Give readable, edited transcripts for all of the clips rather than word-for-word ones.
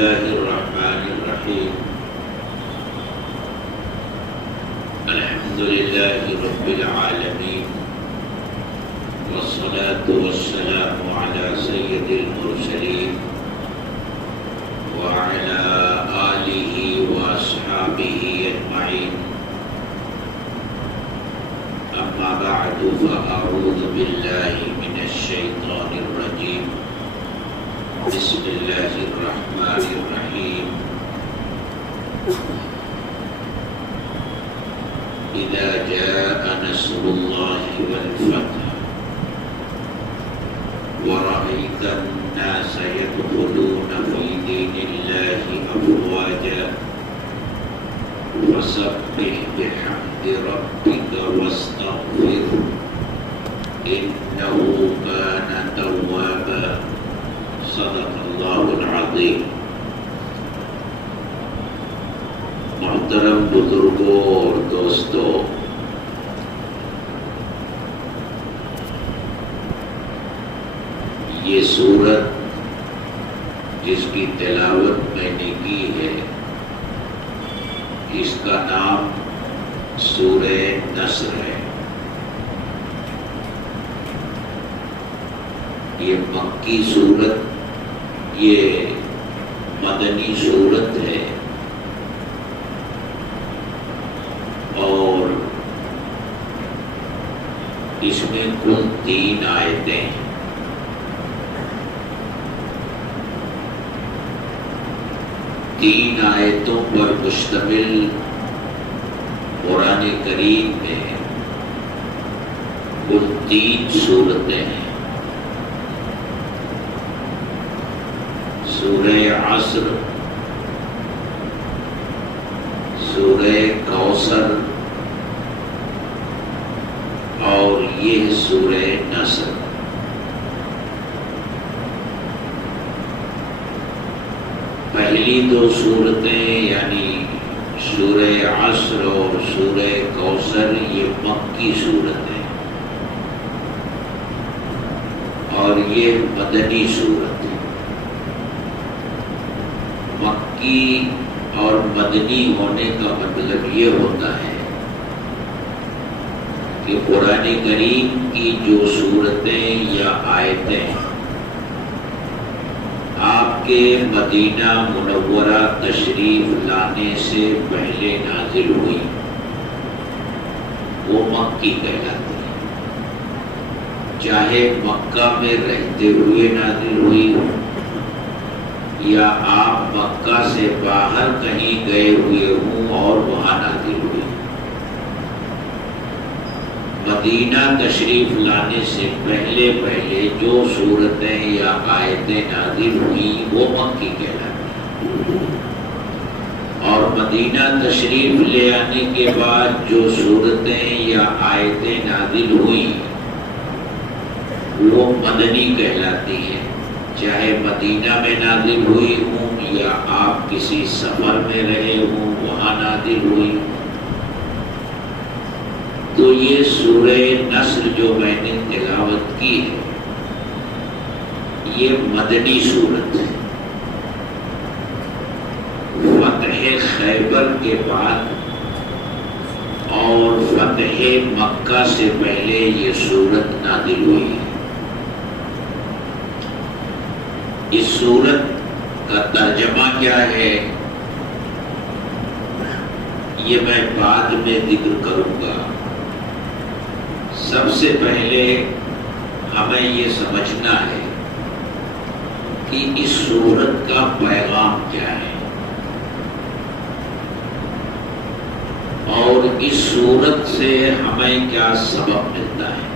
الله الرحمن الرحيم الحمد لله رب العالمين والصلاة والسلام على سيد المرسلين وعلى آله وأصحابه أجمعين أما بعد فأعوذ بالله من الشيطان الرجيم بسم الله الرحمن الرحيم إذا جاء نصر الله والفتح ورأيت الناس يدخلون في دين الله أفواجا فسبح بحمد ربك واستغفره إنه كان توابا صدق اللہ العظیم۔ محترم بزرگوں اور دوستوں، یہ سورت جس کی تلاوت میں نے کی ہے اس کا نام سورہ نصر ہے۔ یہ مکی سورت، یہ مدنی سورت ہے اور اس میں کل 3 آیتیں ہیں۔ تین آیتوں پر مشتمل قرآن کریم میں کل 3 سورتیں ہیں۔ سورہ عصر، سورہ کوثر اور یہ سورہ نصر۔ پہلی 2 سورتیں یعنی سورہ عصر اور سورہ کوثر یہ مکی صورتیں اور یہ مدنی صورت ہے۔ مکی اور مدنی ہونے کا مطلب یہ ہوتا ہے کہ قرآن کریم کی جو سورتیں یا آیتیں آپ کے مدینہ منورہ تشریف لانے سے پہلے نازل ہوئی وہ مکی کہلاتی ہے، چاہے مکہ میں رہتے ہوئے نازل ہوئی یا آپ مکہ سے باہر کہیں گئے ہوئے ہوں اور وہاں نازل ہوئی۔ مدینہ تشریف لانے سے پہلے جو سورتیں یا آیتیں نازل ہوئی وہ مکی کہلاتی ہیں، اور مدینہ تشریف لے آنے کے بعد جو سورتیں یا آیتیں نازل ہوئی وہ مدنی کہلاتی ہیں، چاہے مدینہ میں نازل ہوئی ہوں یا آپ کسی سفر میں رہے ہوں وہاں نازل ہوئی۔ تو یہ سورہ نصر جو میں نے تلاوت کی ہے یہ مدنی سورت ہے۔ فتح خیبر کے بعد اور فتح مکہ سے پہلے یہ سورت نازل ہوئی ہے۔ اس سورت کا ترجمہ کیا ہے یہ میں بعد میں ذکر کروں گا۔ سب سے پہلے ہمیں یہ سمجھنا ہے کہ اس سورت کا پیغام کیا ہے اور اس سورت سے ہمیں کیا سبق ملتا ہے۔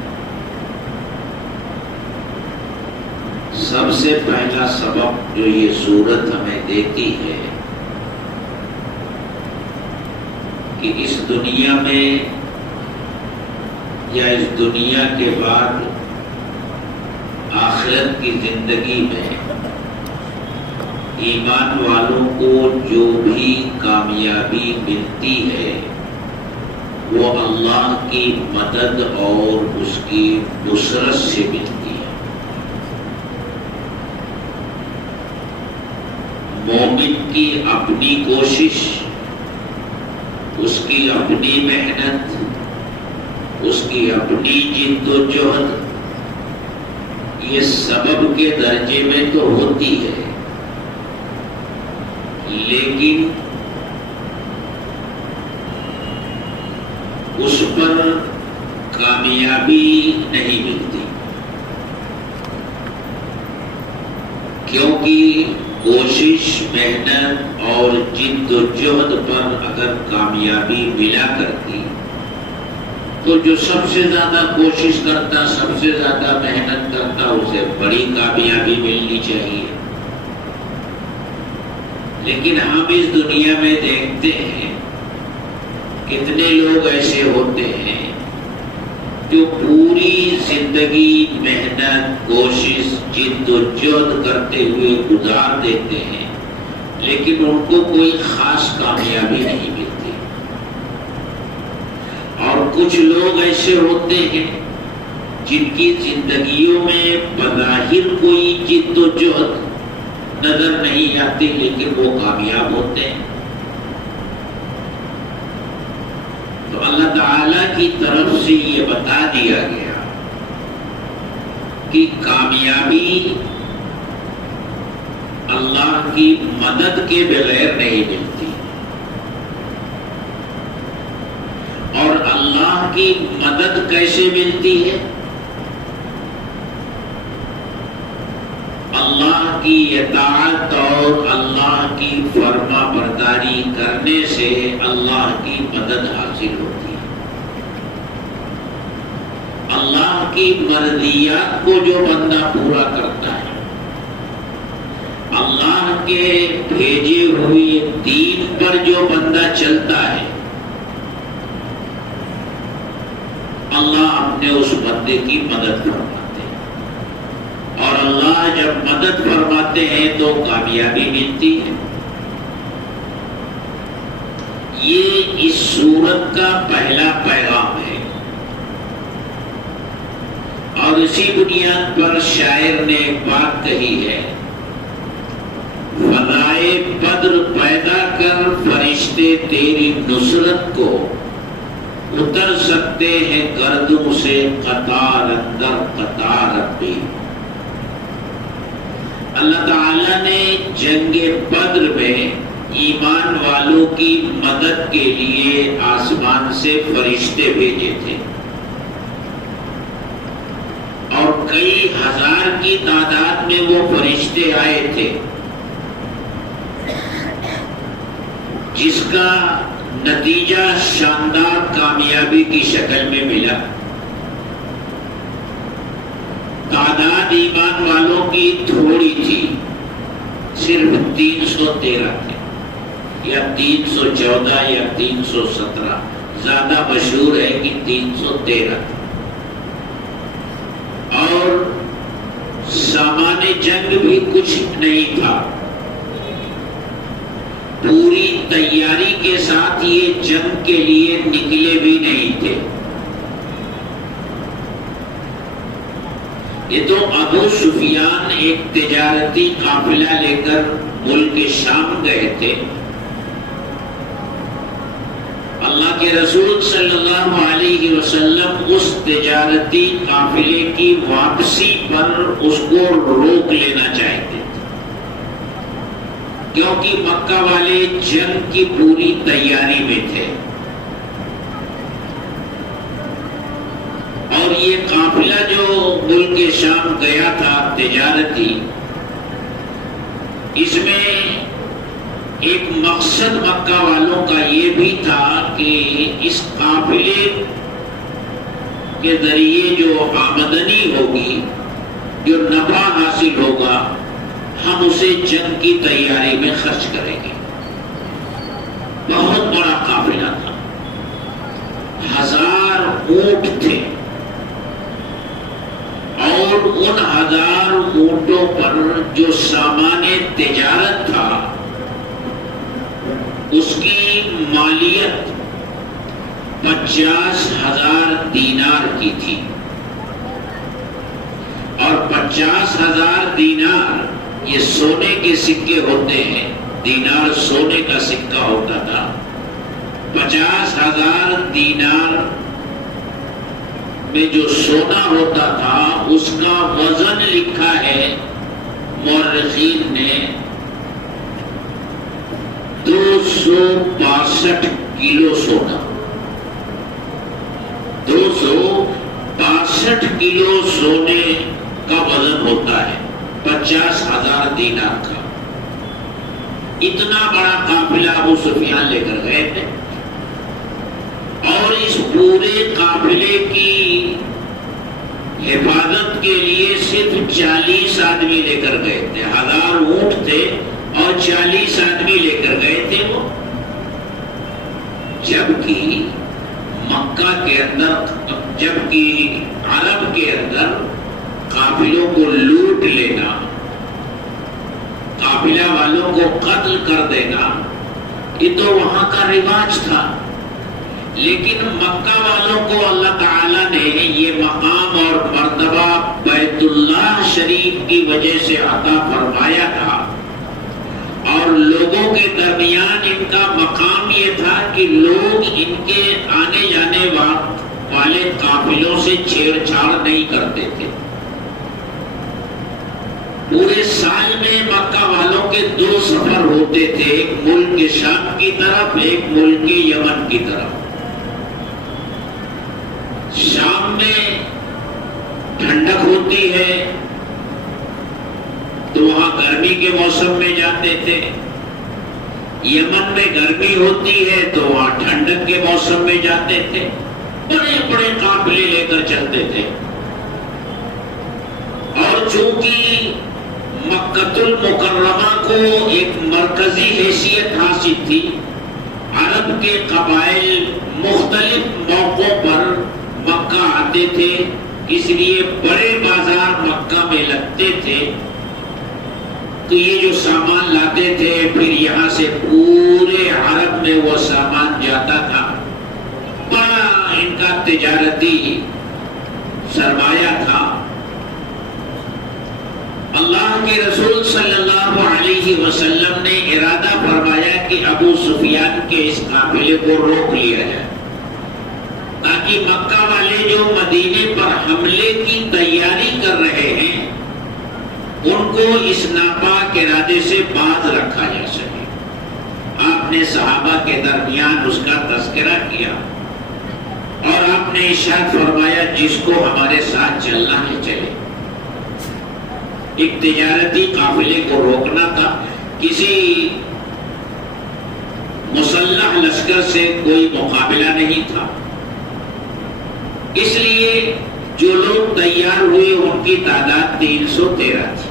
سب سے پہلا سبق جو یہ سورت ہمیں دیتی ہے کہ اس دنیا میں یا اس دنیا کے بعد آخرت کی زندگی میں ایمان والوں کو جو بھی کامیابی ملتی ہے وہ اللہ کی مدد اور اس کی نصرت سے ملتی ہے۔ مومن کی اپنی کوشش، اس کی اپنی محنت، اس کی اپنی جد و جہد یہ سبب کے درجے میں تو ہوتی ہے، لیکن اس پر کامیابی نہیں ملتی، کیونکہ کوشش، محنت اور جد و جہد پر اگر کامیابی ملا کرتی تو جو سب سے زیادہ کوشش کرتا، سب سے زیادہ محنت کرتا، اسے بڑی کامیابی ملنی چاہیے۔ لیکن ہم اس دنیا میں دیکھتے ہیں کتنے لوگ ایسے ہوتے ہیں جو پوری زندگی محنت، کوشش، جد و جہد کرتے ہوئے گزار دیتے ہیں، لیکن ان کو کوئی خاص کامیابی نہیں ملتی۔ اور کچھ لوگ ایسے ہوتے ہیں جن کی زندگیوں میں بظاہر کوئی جد و جہد نظر نہیں آتی، لیکن وہ کامیاب ہوتے ہیں۔ تو اللہ تعالی کی طرف سے یہ بتا دیا گیا کہ کامیابی اللہ کی مدد کے بغیر نہیں ملتی، اور اللہ کی مدد کیسے ملتی ہے؟ اللہ کی اطاعت اور اللہ کی فرما برداری کرنے سے اللہ کی مدد حاصل ہوتی ہے۔ اللہ کی مرضیات کو جو بندہ پورا کرتا ہے، اللہ کے بھیجے ہوئے دین پر جو بندہ چلتا ہے، اللہ اپنے اس بندے کی مدد فرماتے ہیں، اور اللہ جب مدد فرماتے ہیں تو کامیابی ملتی ہے۔ یہ اس سورت کا پہلا پیغام ہے، اور اسی بنیاد پر شاعر نے ایک بات کہی ہے، فضائے بدر پیدا کر فرشتے تیری نصرت کو اتر سکتے ہیں گردوں سے قطار اندر قطار بھی۔ اللہ تعالیٰ نے جنگ بدر میں ایمان والوں کی مدد کے لیے آسمان سے فرشتے بھیجے تھے، اور کئی ہزار کی تعداد میں وہ فرشتے آئے تھے، جس کا نتیجہ شاندار کامیابی کی شکل میں ملا۔ تعداد ایمان والوں کی تھوڑی تھی، صرف 313 تھے، یا 314 یا 317، زیادہ مشہور ہے کہ 313 تھے، اور سامان جنگ بھی کچھ نہیں تھا۔ پوری تیاری کے ساتھ یہ جنگ کے لیے نکلے بھی نہیں تھے۔ یہ تو ابو سفیان ایک تجارتی قافلہ لے کر ملک شام گئے تھے۔ اللہ کے رسول صلی اللہ علیہ وسلم اس تجارتی قافلے کی واپسی پر اس کو روک لینا چاہتے تھے، کیونکہ مکہ والے جنگ کی پوری تیاری میں تھے، اور یہ قافلہ جو ملک شام گیا تھا تجارتی، اس میں ایک مقصد مکہ والوں کا یہ بھی تھا کہ اس قافلے کے ذریعے جو آمدنی ہوگی، جو نفع حاصل ہوگا، ہم اسے جنگ کی تیاری میں خرچ کریں گے۔ بہت بڑا قافلہ تھا، 1000 اونٹ تھے، اور ان 1000 اونٹوں پر جو سامان تجارت تھا اس کی مالیت 50,000 دینار کی تھی، اور 50,000 دینار یہ سونے کے سکے ہوتے ہیں، دینار سونے کا سکہ ہوتا تھا، 50,000 دینار میں جو سونا ہوتا تھا اس کا وزن لکھا ہے مورخین نے 262 کلو سونا، 262 کلو سونے کا وزن ہوتا ہے 50,000 دینار کا۔ اتنا بڑا قافلہ ابو سفیان لے کر گئے تھے، اور اس پورے قافلے کی حفاظت کے لیے صرف 40 آدمی لے کر گئے تھے۔ 1000 اونٹ تھے اور 40 آدمی لے کر گئے تھے وہ، جبکہ مکہ کے اندر، جبکہ عرب کے اندر قافلوں کو لوٹ لینا، قافلہ والوں کو قتل کر دینا، یہ تو وہاں کا رواج تھا۔ لیکن مکہ والوں کو اللہ تعالیٰ نے یہ مقام اور مرتبہ بیت اللہ شریف کی وجہ سے عطا فرمایا تھا، اور لوگوں کے درمیان ان کا مقام یہ تھا کہ لوگ ان کے آنے جانے والے قافلوں سے چھیڑ چھاڑ نہیں کرتے تھے۔ پورے سال میں مکہ والوں کے 2 سفر ہوتے تھے، ایک ملک شام کی طرف، ایک ملک یمن کی طرف۔ شام میں ٹھنڈک ہوتی ہے تو وہاں گرمی کے موسم میں جاتے تھے، یمن میں گرمی ہوتی ہے تو وہاں ٹھنڈک کے موسم میں جاتے تھے۔ بڑے بڑے قافلے لے کر چلتے تھے، اور چونکہ مکہ المکرمہ کو ایک مرکزی حیثیت حاصل تھی، عرب کے قبائل مختلف موقعوں پر مکہ آتے تھے، اس لیے بڑے بازار مکہ میں لگتے تھے، تو یہ جو سامان لاتے تھے پھر یہاں سے پورے عرب میں وہ سامان جاتا تھا۔ بڑا ان کا تجارتی سرمایہ تھا۔ اللہ کے رسول صلی اللہ علیہ وسلم نے ارادہ فرمایا کہ ابو سفیان کے اس قافلے کو روک لیا جائے، تاکہ مکہ والے جو مدینے پر حملے کی تیاری کر رہے ہیں ان کو اس ناپاک ارادے سے باز رکھا جا سکے۔ آپ نے صحابہ کے درمیان اس کا تذکرہ کیا، اور آپ نے ارشاد فرمایا جس کو ہمارے ساتھ چلنا ہے چلے۔ ایک تجارتی قافلے کو روکنا تھا، کسی مسلح لشکر سے کوئی مقابلہ نہیں تھا، اس لیے جو لوگ تیار ہوئے ان کی تعداد 313 تھی،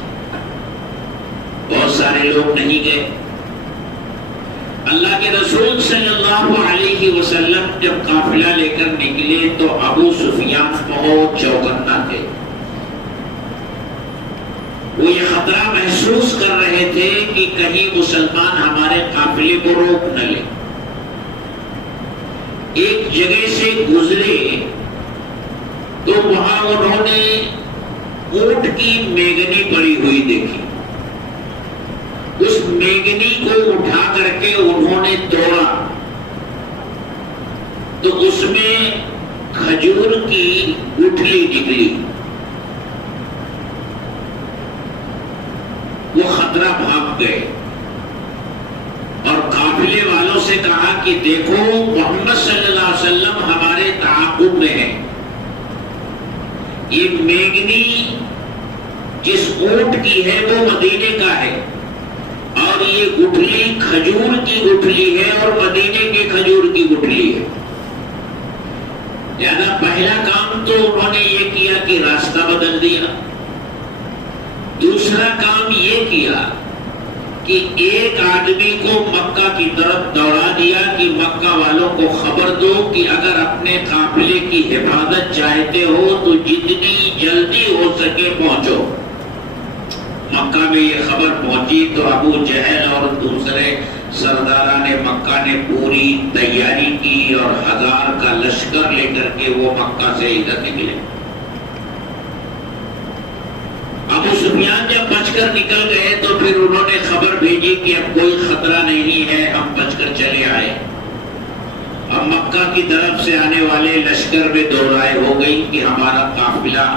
بہت سارے لوگ نہیں گئے۔ اللہ کے رسول صلی اللہ علیہ وسلم جب قافلہ لے کر نکلے تو ابو سفیان بہت چوکنا تھے، وہ یہ خطرہ محسوس کر رہے تھے کہ کہیں مسلمان ہمارے قافلے کو روک نہ لے۔ ایک جگہ سے گزرے تو وہاں انہوں نے اونٹ کی میگنی پڑی ہوئی دیکھی، اس میگنی کو اٹھا کر کے انہوں نے توڑا تو اس میں کھجور کی گٹھلی نکلی۔ وہ خطرہ بھاگ گئے اور قافلے والوں سے کہا کہ دیکھو محمد صلی اللہ علیہ وسلم ہمارے تعاقب میں ہے، یہ میگنی جس اونٹ کی ہے وہ مدینے کا ہے، اور یہ گٹھلی کھجور کی گٹھلی ہے اور مدینے کے کھجور کی گٹھلی ہے۔ لہذا پہلا کام تو انہوں نے یہ کیا کہ راستہ بدل دیا، دوسرا کام یہ کیا کہ ایک آدمی کو مکہ کی طرف دوڑا دیا کہ مکہ والوں کو خبر دو کہ اگر اپنے قافلے کی حفاظت چاہتے ہو تو جتنی جلدی ہو سکے پہنچو۔ مکہ میں یہ خبر پہنچی تو ابو جہل اور دوسرے سرداران مکہ نے پوری تیاری کی اور 1000 کا لشکر لے کر کے وہ مکہ سے ادھر نکلے۔ ابو سفیان جب بچ کر نکل گئے تو پھر انہوں نے خبر بھیجی کہ اب کوئی خطرہ نہیں ہے، ہم بچ کر چلے آئے۔ اب مکہ کی طرف سے آنے والے لشکر میں دو رائے ہو گئی کہ ہمارا قافلہ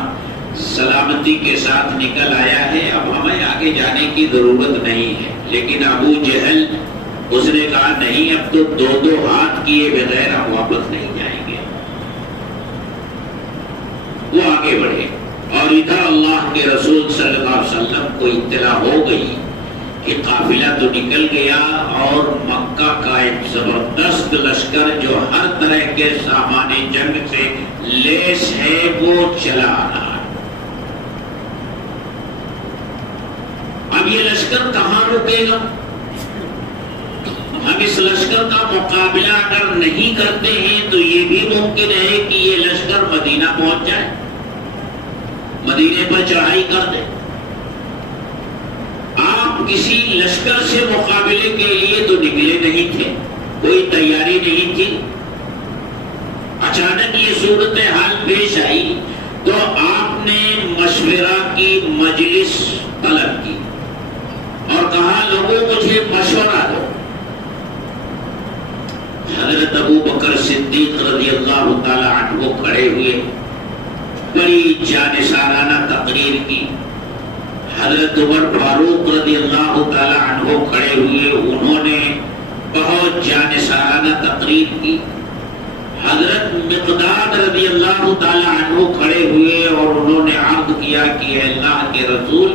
سلامتی کے ساتھ نکل آیا ہے، اب ہمیں آگے جانے کی ضرورت نہیں ہے۔ لیکن ابو جہل اس نے کہا نہیں، اب تو دو دو ہاتھ کیے بغیر ہم واپس نہیں جائیں گے۔ وہ آگے بڑھے اور ادھر اللہ کے رسول صلی اللہ علیہ وسلم کو اطلاع ہو گئی کہ قافلہ تو نکل گیا اور مکہ کا ایک زبردست لشکر جو ہر طرح کے سامان جنگ سے لیس ہے وہ چلا آ رہا ہے۔ اب یہ لشکر کہاں رکے گا؟ ہم اس لشکر کا مقابلہ اگر نہیں کرتے ہیں تو یہ بھی ممکن ہے کہ یہ لشکر مدینہ پہنچ جائے، مدینے پر چڑھائی کر دے۔ آپ کسی لشکر سے مقابلے کے لیے تو نکلے نہیں تھے، کوئی تیاری نہیں تھی۔ اچانک یہ صورتحال پیش آئی تو آپ نے مشورہ کی مجلس طلب کی اور کہا لوگوں مجھے مشورہ دو۔ حضرت ابو بکر صدیق رضی اللہ تعالی عنہ کھڑے ہوئے، بڑی جانثارانہ تقریر کی۔ حضرت عمر فاروق رضی اللہ تعالی عنہ کھڑے ہوئے، انہوں نے بہت جانثارانہ تقریر کی۔ حضرت مقداد رضی اللہ تعالی عنہ کھڑے ہوئے اور انہوں نے عرض کیا کہ اے اللہ کے رسول،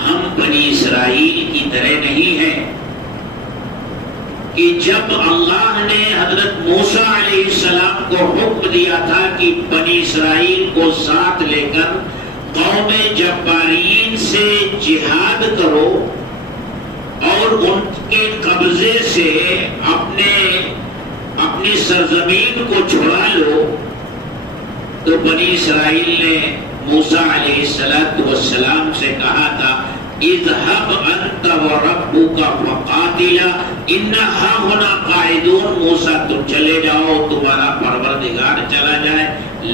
ہم بنی اسرائیل کی طرح نہیں ہیں کہ جب اللہ نے حضرت موسیٰ علیہ السلام کو حکم دیا تھا کہ بنی اسرائیل کو ساتھ لے کر قوم جبارین سے جہاد کرو اور ان کے قبضے سے اپنی سرزمین کو چھڑا لو، تو بنی اسرائیل نے موسیٰ علیہ السلام سے کہا تھا اذهب انت وربك فقاتلا انا هاهنا قاعدون۔ موسیٰ تم چلے جاؤ، تمہارا پروردگار چلا جائے،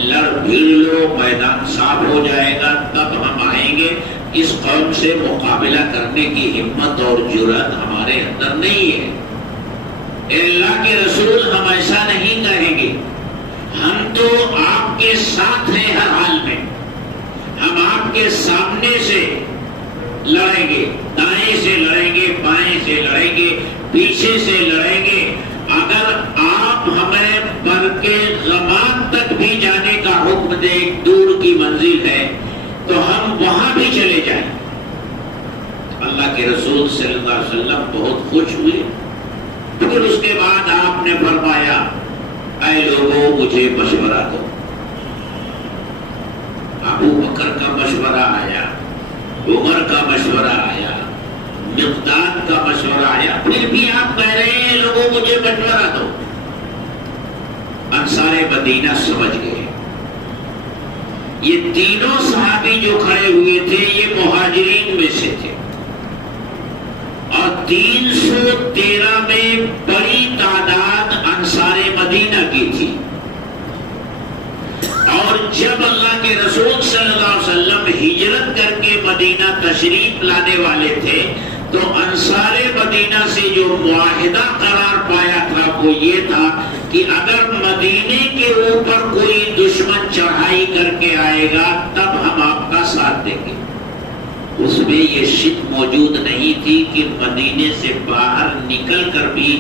لڑ بھیڑ لو، میدان صاف ہو جائے گا، تب ہم آئیں گے۔ اس قوم سے مقابلہ کرنے کی ہمت اور جرأت ہمارے اندر نہیں ہے۔ اے اللہ کے رسول، ہم ایسا نہیں کہیں گے، ہم تو آپ کے ساتھ ہیں ہر حال میں، ہم آپ کے سامنے سے لڑیں گے، دائیں سے لڑیں گے، بائیں سے لڑیں گے، پیچھے سے لڑیں گے۔ اگر آپ ہمیں برکے غمات تک بھی جانے کا حکم دیں، دور کی منزل ہے، تو ہم وہاں بھی چلے جائیں۔ اللہ کے رسول صلی اللہ علیہ وسلم بہت خوش ہوئے۔ پھر اس کے بعد آپ نے فرمایا اے لوگوں مجھے مشورہ دو۔ ابو بکر کا مشورہ آیا، عمر کا مشورہ آیا، مقداد کا مشورہ آیا، پھر بھی آپ کہہ رہے ہیں لوگوں مجھے مشورہ دو۔ انصار مدینہ سمجھ گئے، یہ تینوں صحابی جو کھڑے ہوئے تھے یہ مہاجرین میں سے تھے، اور 313 میں بڑی تعداد انصار مدینہ کی تھی۔ اور جب اللہ کے رسول صلی اللہ علیہ وسلم ہجرت کر کے مدینہ تشریف لانے والے تھے تو انصار مدینہ سے جو معاہدہ قرار پایا تھا وہ یہ تھا کہ اگر مدینے کے اوپر کوئی دشمن چڑھائی کر کے آئے گا تب ہم آپ کا ساتھ دیں گے۔ اس میں یہ شک موجود نہیں تھی کہ مدینے سے باہر نکل کر بھی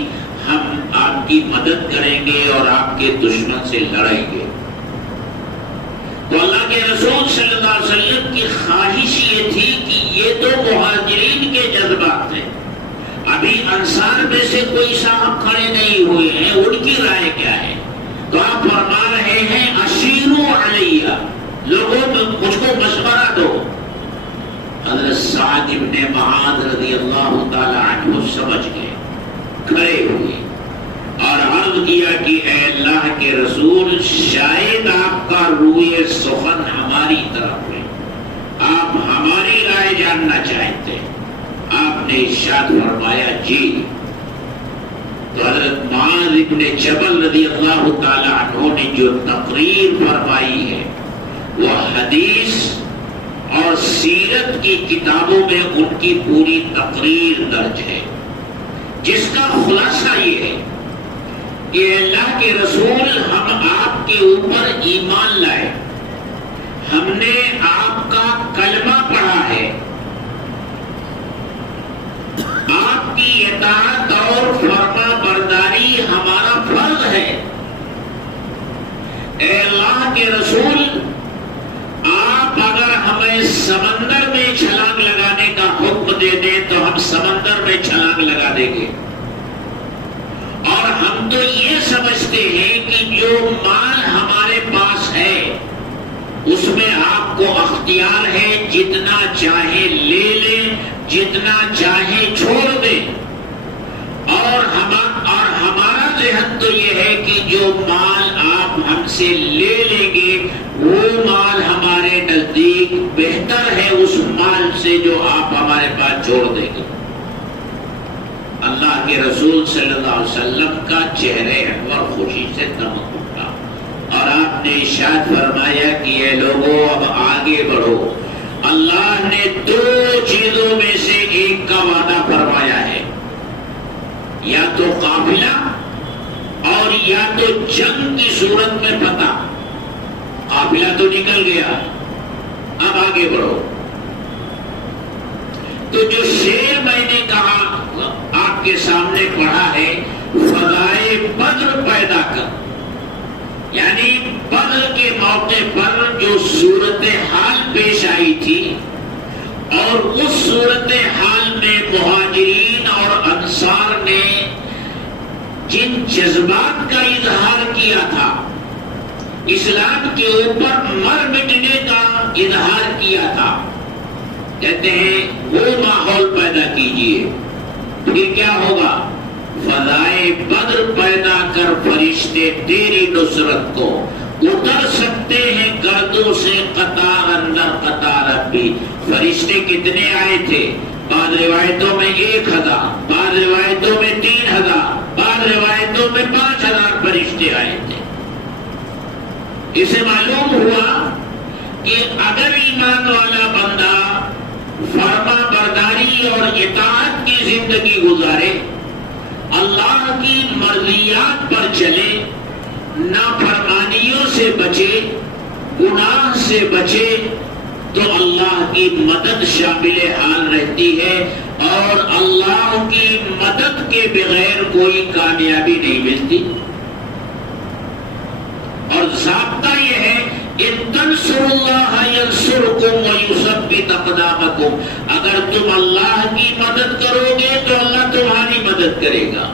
ہم آپ کی مدد کریں گے اور آپ کے دشمن سے لڑیں گے۔ تو اللہ کے رسول صلی اللہ علیہ وسلم کی خواہش یہ تھی کہ یہ تو مہاجرین کے جذبات ہیں، ابھی انصار میں سے کوئی صاحب کھڑے نہیں ہوئے ہیں، ان کی رائے کیا ہے؟ تو آپ فرما رہے ہیں اشیروا علیہ، لوگوں مجھ کو مشورہ دو۔ حضرت سعد بن معاذ رضی اللہ تعالی عنہ سمجھ گئے، کھڑے ہوئے اور عرض کیا کہ اے اللہ کے رسول، شاید آپ کا روئے سخن ہماری طرف ہے، آپ ہماری رائے جاننا چاہتے ہیں۔ آپ نے ارشاد فرمایا جی۔ تو حضرت معاذ ابن جبل رضی اللہ تعالی عنہ نے جو تقریر فرمائی ہے وہ حدیث اور سیرت کی کتابوں میں ان کی پوری تقریر درج ہے، جس کا خلاصہ یہ ہے کہ اللہ کے رسول ہم آپ کے اوپر ایمان لائے، ہم نے آپ کا کلمہ پڑھا ہے، آپ کی اطاعت اور فرما برداری ہمارا فرض ہے۔ اے اللہ کے رسول، آپ اگر ہمیں سمندر میں چھلانگ لگانے کا حکم دے دیں تو ہم سمندر میں چھلانگ لگا دیں گے، اور ہم تو یہ سمجھتے ہیں کہ جو مال ہمارے پاس ہے اس میں آپ کو اختیار ہے، جتنا چاہے لے لیں، جتنا چاہے چھوڑ دیں، اور ہمارا ذہن تو یہ ہے کہ جو مال آپ ہم سے لے لیں گے وہ مال ہمارے نزدیک بہتر ہے اس مال سے جو آپ ہمارے پاس چھوڑ دیں گے۔ اللہ کے رسول صلی اللہ علیہ وسلم کا چہرے انور خوشی سے دمک اٹھا، اور آپ نے ارشاد فرمایا کہ اے لوگوں اب آگے بڑھو، اللہ نے دو چیزوں میں سے ایک کا وعدہ فرمایا ہے، یا تو قافلہ اور یا تو جنگ کی صورت میں فتح۔ قافلہ تو نکل گیا، اب آگے بڑھو۔ تو جو شعر میں نے کہا آپ کے سامنے پڑھا ہے، فضائے بدر پیدا کر، یعنی بدر کے موقع پر جو صورتحال پیش آئی تھی، اور اس صورتحال میں مہاجرین اور انصار نے جن جذبات کا اظہار کیا تھا، اسلام کے اوپر مر مٹنے کا اظہار کیا تھا، کہتے ہیں وہ ماحول پیدا کیجئے، پھر کیا ہوگا؟ فضائے بدر پیدا کر فرشتے تیری نصرت کو اتر سکتے ہیں گردوں سے قطار اندر قطار ربی۔ فرشتے کتنے آئے تھے؟ بعض روایتوں میں 1000، بعض روایتوں میں 3000، بعض روایتوں میں 5000 فرشتے آئے تھے۔ اسے معلوم ہوا کہ اگر ایمان والا بندہ فرما برداری اور اطاعت کی زندگی گزارے، اللہ کی مرضیات پر چلے، نافرمانیوں سے بچے، گناہ سے بچے، تو اللہ کی مدد شامل حال رہتی ہے، اور اللہ کی مدد کے بغیر کوئی کامیابی نہیں ملتی۔ اور ضابطہ یہ ہے ان تنصروا اللہ ینصرکم ویثبت اقدامکم، اگر تم اللہ کی مدد کرو گے تو اللہ تمہاری مدد کرے گا۔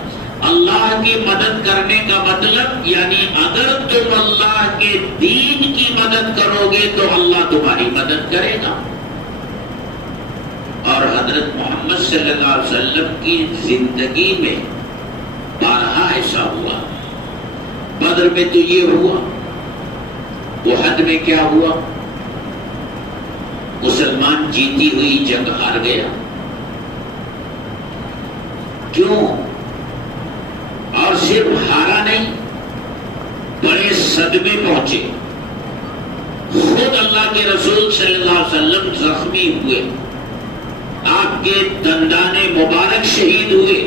اللہ کی مدد کرنے کا مطلب یعنی اگر تم اللہ کے دین کی مدد کرو گے تو اللہ تمہاری مدد کرے گا۔ اور حضرت محمد صلی اللہ علیہ وسلم کی زندگی میں بارہا ایسا ہوا۔ بدر میں تو یہ ہوا، احد میں کیا ہوا؟ مسلمان جیتی ہوئی جنگ ہار گیا۔ کیوں؟ اور صرف ہارا نہیں، بڑے صدمے پہنچے۔ خود اللہ کے رسول صلی اللہ علیہ وسلم زخمی ہوئے، آپ کے دندان مبارک شہید ہوئے،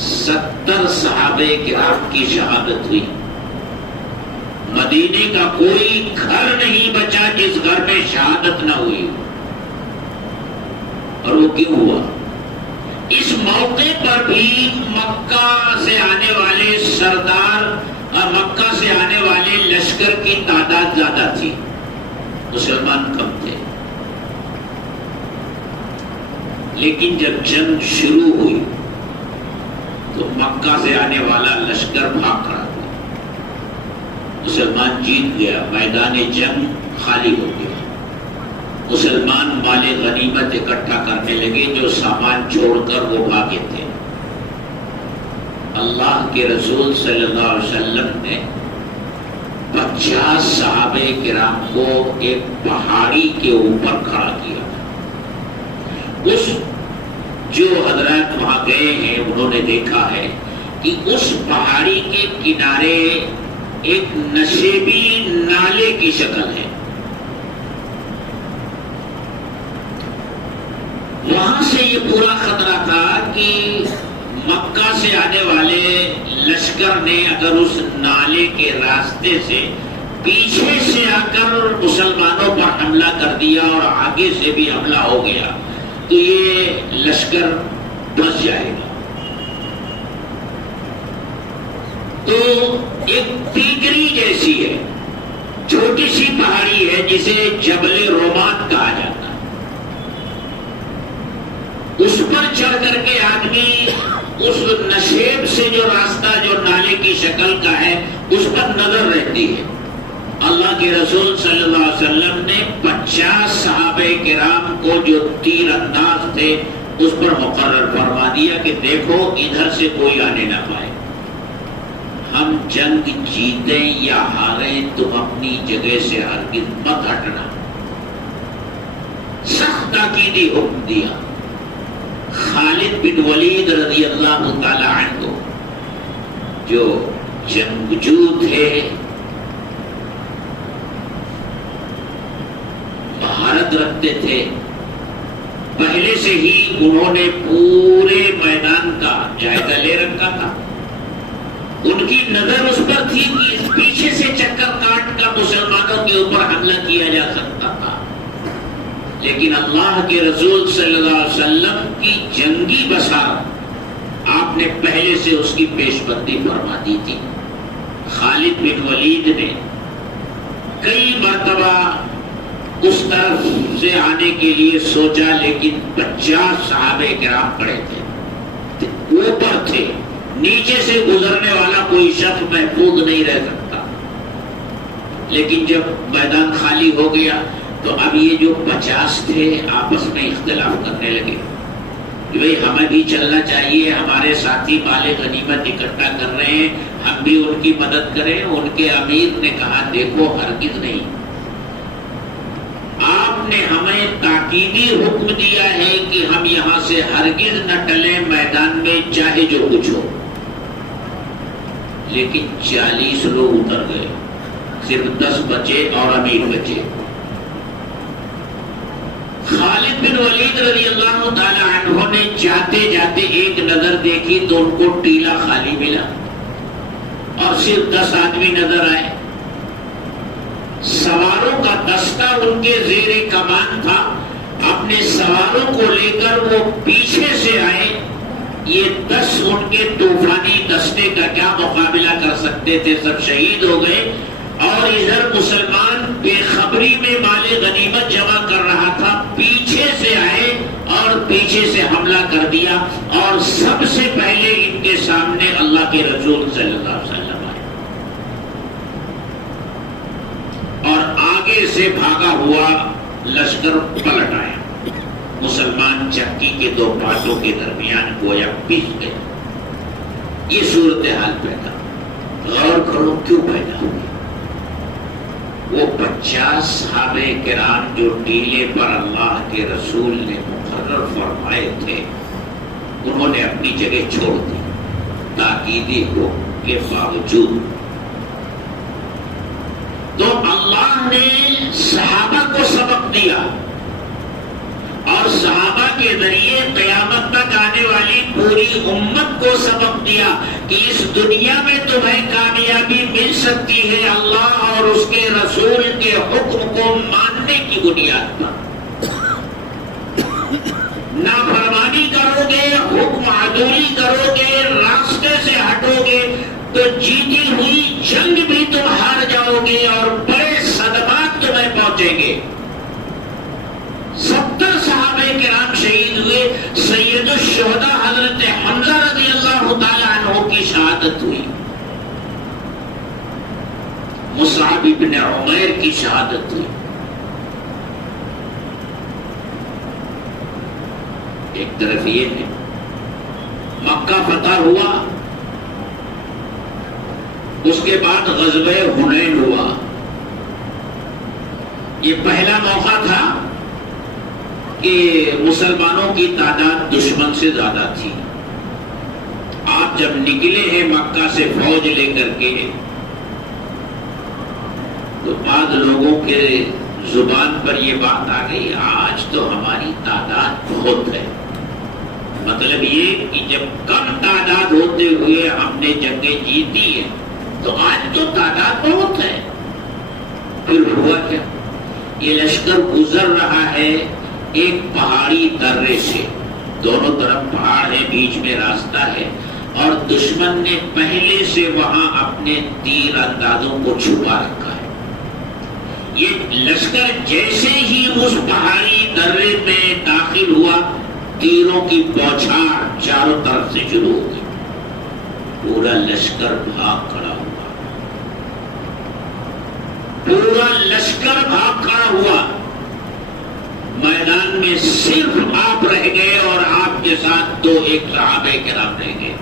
70 صحابہ کرام کی شہادت ہوئی۔ مدینے کا کوئی گھر نہیں بچا جس گھر میں شہادت نہ ہوئی۔ اور وہ کیوں ہوا؟ اس موقع پر بھی مکہ سے آنے والے سردار اور مکہ سے آنے والے لشکر کی تعداد زیادہ تھی، مسلمان کم تھے۔ لیکن جب جنگ شروع ہوئی تو مکہ سے آنے والا لشکر بھاگ رہا تھا، مسلمان جیت گیا، میدان جنگ خالی ہو گیا۔ مسلمان مال غنیمت اکٹھا کرنے لگے، جو سامان چھوڑ کر وہ بھاگے تھے۔ اللہ کے رسول صلی اللہ علیہ وسلم نے 50 صحابہ کرام کو ایک پہاڑی کے اوپر کھڑا کیا۔ اس جو حضرات وہاں گئے ہیں انہوں نے دیکھا ہے کہ اس پہاڑی کے کنارے ایک نشیبی نالے کی شکل ہے، وہاں سے یہ پورا خطرہ تھا کہ مکہ سے آنے والے لشکر نے اگر اس نالے کے راستے سے پیچھے سے آ کر مسلمانوں پر حملہ کر دیا اور آگے سے بھی حملہ ہو گیا تو یہ لشکر پھنس جائے گا. تو ایک ٹیکری جیسی ہے، چھوٹی سی پہاڑی ہے جسے جبل رومات کہا جاتا ہے. اس پر چڑھ کر کے آدمی اس نشیب سے جو راستہ جو نالے کی شکل کا ہے اس پر نظر رہتی ہے. اللہ کے رسول صلی اللہ علیہ وسلم نے 50 صحابہ کرام کو جو تیر انداز تھے اس پر مقرر فرما دیا کہ دیکھو ادھر سے کوئی آنے نہ پائے. ہم جنگ جیتیں یا ہاریں تم اپنی جگہ سے ہرگز مت ہٹنا. سخت تاکیدی حکم دیا. خالد بن ولید رضی اللہ تعالی عنہ جو جنگجو تھے، مہارت رکھتے تھے، پہلے سے ہی انہوں نے پورے میدان کا جائزہ لے رکھا تھا. ان کی نظر اس پر تھی کہ اس پیچھے سے چکر کاٹ کر مسلمانوں کے اوپر حملہ کیا جا سکتا تھا. لیکن اللہ کے رسول صلی اللہ علیہ وسلم کی جنگی بصارت آپ نے پہلے سے اس کی پیش بندی فرما دی تھی. خالد بن ولید نے کئی مرتبہ اس طرف سے آنے کے لیے سوچا، لیکن 50 صحابہ کرام کھڑے تھے، اوپر تھے، نیچے سے گزرنے والا کوئی شخص محفوظ نہیں رہ سکتا. لیکن جب میدان خالی ہو گیا تو اب یہ جو 50 تھے آپس میں اختلاف کرنے لگے کہ بھئی ہمیں بھی چلنا چاہیے، ہمارے ساتھی مال غنیمت اکٹھا کر رہے ہیں، ہم بھی ان کی مدد کریں. ان کے امیر نے کہا دیکھو ہرگز نہیں، آپ نے ہمیں تاکیدی حکم دیا ہے کہ ہم یہاں سے ہرگز نہ ٹلیں میدان میں چاہے جو کچھ ہو. لیکن 40 لوگ اتر گئے، صرف 10 بچے اور امیر بچے. خالد بن ولید رضی اللہ تعالی عنہ نے جاتے جاتے ایک نظر دیکھی تو ان کو ٹیلا خالی ملا اور صرف 10 آدمی نظر آئے. سواروں کا دستہ ان کے زیر کمان تھا. اپنے سواروں کو لے کر وہ پیچھے سے آئے. یہ 10 ان کے طوفانی دستے کا کیا مقابلہ کر سکتے تھے، سب شہید ہو گئے. اور ادھر مسلمان بے خبری میں مال غنیمت جمع کر رہا تھا، پیچھے سے آئے اور پیچھے سے حملہ کر دیا. اور سب سے پہلے ان کے سامنے اللہ کے رسول صلی اللہ علیہ وسلم آئے اور آگے سے بھاگا ہوا لشکر پلٹ آیا. مسلمان چکی کے 2 پاتوں کے درمیان گویا پس گئے. یہ صورتحال پیدا. غور کرو کیوں پیدا ہوئی. وہ 50 صحابہ کرام جو ٹیلے پر اللہ کے رسول نے مقرر فرمائے تھے انہوں نے اپنی جگہ چھوڑ دی تاکیدی حکم کے باوجود. تو اللہ نے صحابہ کو سبق دیا اور صحابہ کے ذریعے قیامت تک آنے والی پوری امت کو سبق دیا کہ اس دنیا میں تمہیں کامیابی مل سکتی ہے اللہ اور اس کے رسول کے حکم کو ماننے کی بنیاد پر. نافرمانی کرو گے، حکم عدولی کرو گے، راستے سے ہٹو گے تو جیتی ہوئی جنگ بھی تم ہار جاؤ گے اور بڑے صدمات تمہیں پہنچیں گے. 70 صحابہ کرام شہید ہوئے. سید الشہداء حضرت حمزہ رضی اللہ تعالی عنہ کی شہادت ہوئی. مصعب بن عمیر کی شہادت ہوئی. ایک طرف یہ ہے مکہ فتح ہوا، اس کے بعد غزوہ حنین ہوا. یہ پہلا موقع تھا کہ مسلمانوں کی تعداد دشمن سے زیادہ تھی. آپ جب نکلے ہیں مکہ سے فوج لے کر کے تو بعض لوگوں کے زبان پر یہ بات آ گئی آج تو ہماری تعداد بہت ہے، مطلب یہ کہ جب کم تعداد ہوتے ہوئے ہم نے جنگیں جیتی ہیں تو آج تو تعداد بہت ہے۔ پھر ہوا کیا؟ یہ لشکر گزر رہا ہے ایک پہاڑی درے سے، دونوں طرف پہاڑ ہے، بیچ میں راستہ ہے، اور دشمن نے پہلے سے وہاں اپنے تیر اندازوں کو چھپا رکھا ہے۔ یہ لشکر جیسے ہی اس پہاڑی درے میں داخل ہوا، تیروں کی بوچھار چاروں طرف سے شروع ہو گئی، پورا لشکر بھاگ کھڑا ہوا، پورا لشکر بھاگ کھڑا ہوا، میدان میں صرف آپ رہ گئے اور آپ کے ساتھ دو ایک صحابہ کرام رہ گئے۔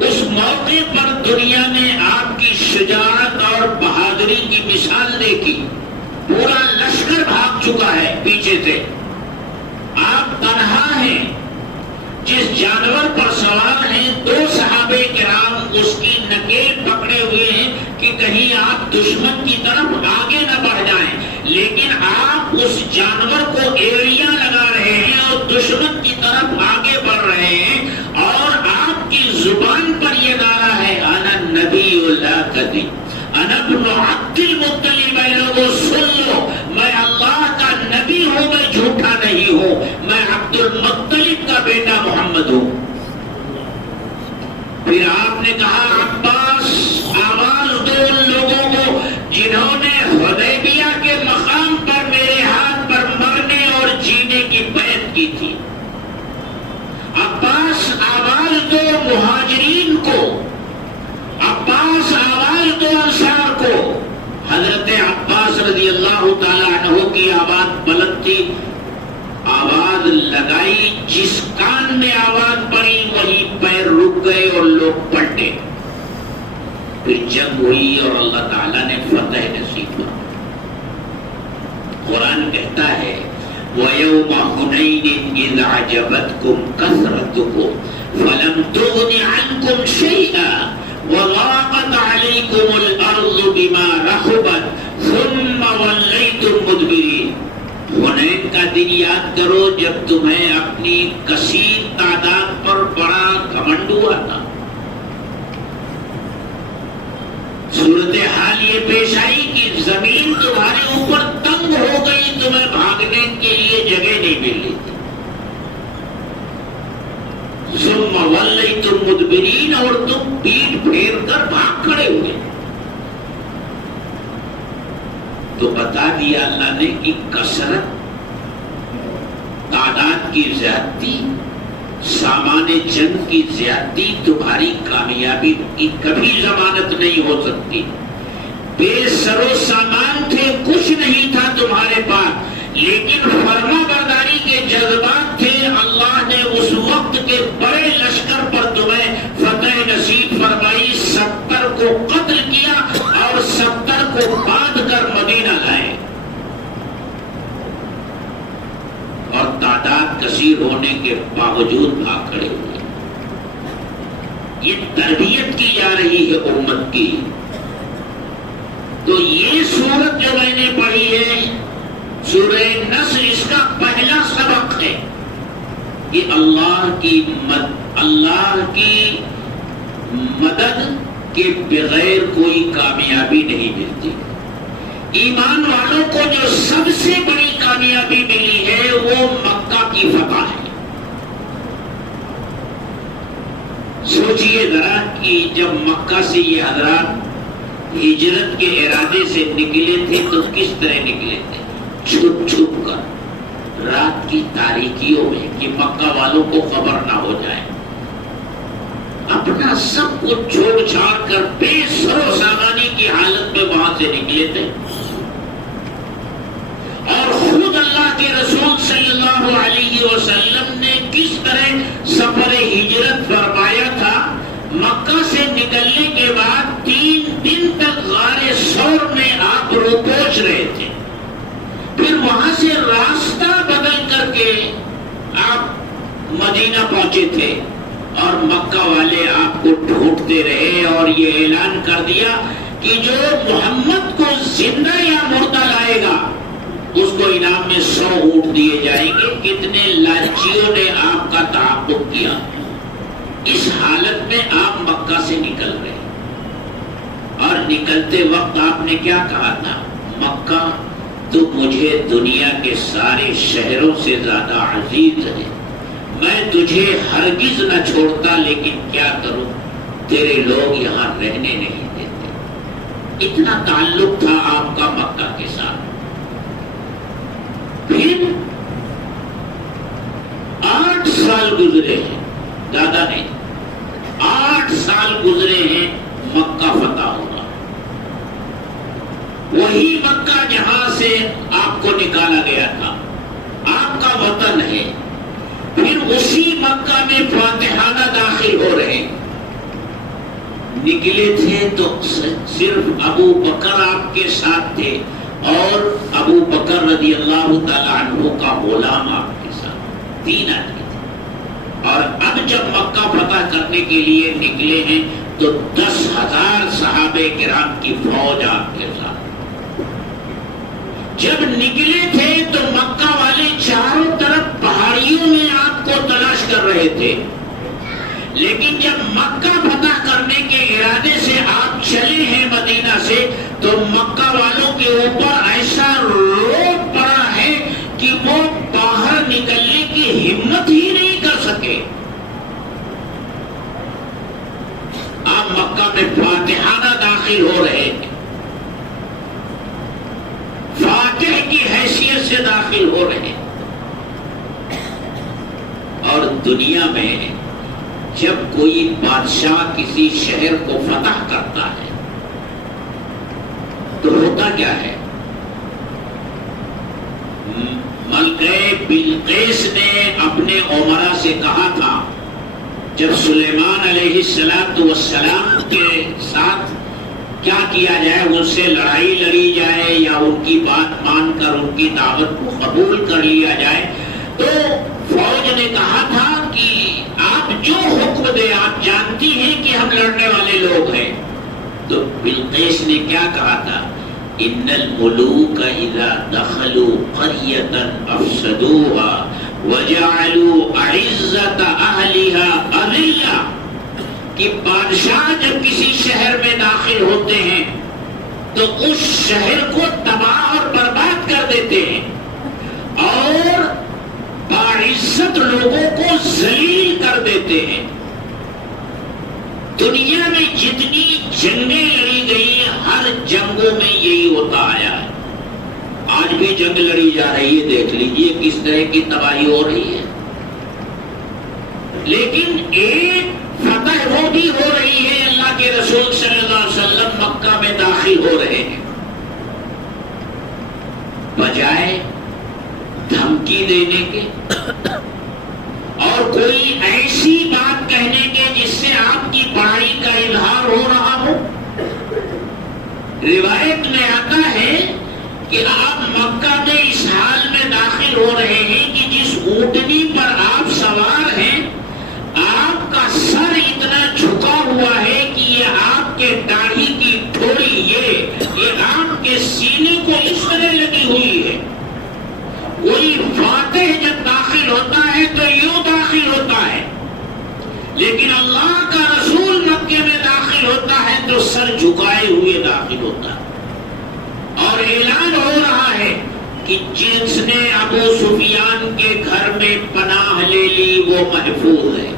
اس موقع پر دنیا نے آپ کی شجاعت اور بہادری کی مثال دیکھی، پورا لشکر بھاگ چکا ہے پیچھے سے، آپ تنہا ہیں، جس جانور پر سوار ہیں دو صحابہ کرام اس کی نکیل پکڑے ہوئے ہیں کہ کہیں آپ دشمن کی طرف آگے نہ بڑھ جائیں، لیکن آپ اس جانور کو ایڑیاں لگا رہے ہیں اور دشمن کی طرف آگے بڑھ رہے ہیں، اور آپ کی زبان پر یہ نعرہ ہے انا نبی لا کذب، انا ابن عبد المطلب، اے لوگوں سن لو میں اللہ کا نبی ہوں، میں جھوٹا نہیں ہوں، میں عبد المطلب کا بیٹا محمد ہوں۔ پھر آپ نے کہا عباس آواز دو ان لوگوں کو جنہوں نے حدیبیہ کے مقام پر میرے ہاتھ پر مرنے اور جینے کی بیعت کی تھی، عباس آواز دو مہاجرین کو، عباس آواز دو انصار کو۔ حضرت عباس رضی اللہ تعالی عنہ کی آواز بلند تھی، آواز لگائی، جس کان میں آواز پڑی وہی پیر رک گئے اور لوگ پلٹے، پھر جنگ ہوئی اور اللہ تعالیٰ نے فتح نصیب کیا۔ قرآن کہتا ہے وَيَوْمَ حُنَيْنٍ إِذْ أَعْجَبَتْكُمْ كَثْرَتُكُمْ فَلَمْ تُغْنِ عَنْكُمْ شَيْئًا وَضَاقَتْ عَلَيْكُمُ الْأَرْضُ بِمَا رَحُبَتْ ثُمَّ وَلَّيْتُمْ مُدْبِرِينَ۔ حنین کا دن یاد کرو جب تمہیں اپنی کثیر تعداد پر بڑا گھمنڈ ہوا تھا، صورتحال یہ پیش آئی کہ زمین تمہارے اوپر تنگ ہو گئی، تمہیں بھاگنے کے لیے جگہ نہیں مل رہی تھی، ثم ولیتم مدبرین، اور تم پیٹ پھیر کر بھاگ کھڑے ہوئے۔ تو بتا دیا اللہ نے کہ کثرت، تعداد کی زیادتی، سامان جنگ کی زیادتی تمہاری کامیابی کی کبھی ضمانت نہیں ہو سکتی۔ بے سر و سامان تھے، کچھ نہیں تھا تمہارے پاس، لیکن فرما برداری کے جذبات تھے، اللہ نے اس وقت کے بڑے لشکر پر تمہیں فتح نصیب فرمائی، 70 کو قتل کیا اور 70 کو باندھ کر مدینہ لائے، اور تعداد کثیر ہونے کے باوجود بھاگ کھڑے ہوئے۔ یہ تربیت کی جا رہی ہے امت کی۔ تو یہ سورت جو میں نے پڑھی ہے سورہ نصر، اس کا پہلا سبق ہے کہ اللہ کی مدد کے بغیر کوئی کامیابی نہیں ملتی۔ ایمان والوں کو جو سب سے بڑی کامیابی ملی ہے وہ مکہ کی فتح ہے۔ سوچئے ذرا کہ جب مکہ سے یہ حضرات ہجرت کے ارادے سے نکلے تھے تو کس طرح نکلے تھے؟ چھپ چھپ کر رات کی تاریکیوں میں، کہ مکہ والوں کو خبر نہ ہو جائے، اپنا سب کچھ چھوڑ چھاڑ کر بے سر و سامانی کی حالت میں وہاں سے نکلے تھے، اور خود اللہ کے رسول صلی اللہ علیہ وسلم نے کس طرح سفر ہجرت فرمایا تھا۔ مکہ سے نکلنے کے بعد 3 دن تک غار ثور میں آپ روپوش رہے تھے، پھر وہاں سے راستہ بدل کر کے آپ مدینہ پہنچے تھے، اور مکہ والے آپ کو ڈھونڈتے رہے اور یہ اعلان کر دیا کہ جو محمد کو زندہ یا مردہ لائے گا اس کو انعام میں 100 اونٹ دیے جائیں گے. کتنے لالچیوں نے آپ کا تعاقب کیا. اس حالت میں آپ مکہ سے نکل رہے اور نکلتے وقت آپ نے کیا کہا تھا؟ مکہ تو مجھے دنیا کے سارے شہروں سے زیادہ عزیز ہے، میں تجھے ہرگز نہ چھوڑتا، لیکن کیا کروں تیرے لوگ یہاں رہنے نہیں دیتے. اتنا تعلق تھا آپ کا مکہ کے ساتھ. پھر 8 سال گزرے ہیں، زیادہ نہیں، 8 سال گزرے ہیں، مکہ فتح ہوگا. وہی مکہ جہاں سے آپ کو نکالا گیا تھا، آپ کا وطن ہے. پھر اسی مکہ میں فاتحانہ داخل ہو رہے ہیں. نکلے تھے تو صرف ابو بکر آپ کے ساتھ تھے اور ابو بکر رضی اللہ تعالی عنہ کا غلام آپ کے ساتھ، 3 آدمی تھے. اور اب جب مکہ فتح کرنے کے لیے نکلے ہیں تو 10,000 صحابہ کرام کی فوج آپ کے ساتھ. جب نکلے تھے تو مکہ والے چاروں طرف پہاڑیوں میں آپ کو تلاش کر رہے تھے، لیکن جب مکہ فتح کرنے کے ارادے سے آپ چلے ہیں مدینہ سے تو مکہ والوں کے اوپر ایسا روب پڑا ہے کہ وہ باہر نکلنے کی ہمت ہی نہیں کر سکے. آپ مکہ میں فاتحانہ داخل ہو رہے ہیں، فاتح کی حیثیت سے داخل ہو رہے ہیں. اور دنیا میں جب کوئی بادشاہ کسی شہر کو فتح کرتا ہے تو ہوتا کیا ہے؟ ملکہ بلقیس نے اپنے عمرا سے کہا تھا جب سلیمان علیہ السلام کے ساتھ کیا کیا جائے، ان سے لڑائی لڑی جائے یا ان کی بات مان کر ان کی دعوت کو قبول کر لیا جائے، تو فوج نے کہا تھا کہ آپ جو حکم دے، آپ جانتی ہیں کہ ہم لڑنے والے لوگ ہیں. تو بلقیس نے کیا کہا تھا؟ ان الملوک اذا دخلوا قرية افسدوها وجعلوا اعزة اهلها اذلة. کہ بادشاہ جب کسی شہر میں داخل ہوتے ہیں تو اس شہر کو تباہ اور برباد کر دیتے ہیں اور باعزت لوگوں کو ذلیل کر دیتے ہیں. دنیا میں جتنی جنگیں لڑی گئی ہر جنگوں میں یہی ہوتا آیا ہے. آج بھی جنگ لڑی جا رہی ہے، دیکھ لیجئے کس طرح کی تباہی ہو رہی ہے. لیکن ایک فتح وہ بھی ہو رہی ہے، اللہ کے رسول صلی اللہ علیہ وسلم مکہ میں داخل ہو رہے ہیں. بجائے دھمکی دینے کے اور کوئی ایسی بات کہنے کے جس سے آپ کی بڑائی کا اظہار ہو رہا ہو، روایت میں آتا ہے کہ آپ مکہ میں اس حال میں داخل ہو رہے ہیں کہ جس اونٹنی پر آپ سوار ہیں آپ کا سر اتنا جھکا ہوا ہے کہ یہ آپ کے داڑھی کی ٹھوڑی یہ آپ کے سینے کو اس طرح لگی ہوئی ہے. کوئی فاتح جب داخل ہوتا ہے تو یوں داخل ہوتا ہے، لیکن اللہ کا رسول مکے میں داخل ہوتا ہے تو سر جھکائے ہوئے داخل ہوتا ہے. اور اعلان ہو رہا ہے کہ جس نے ابو سفیان کے گھر میں پناہ لے لی وہ محفوظ ہے،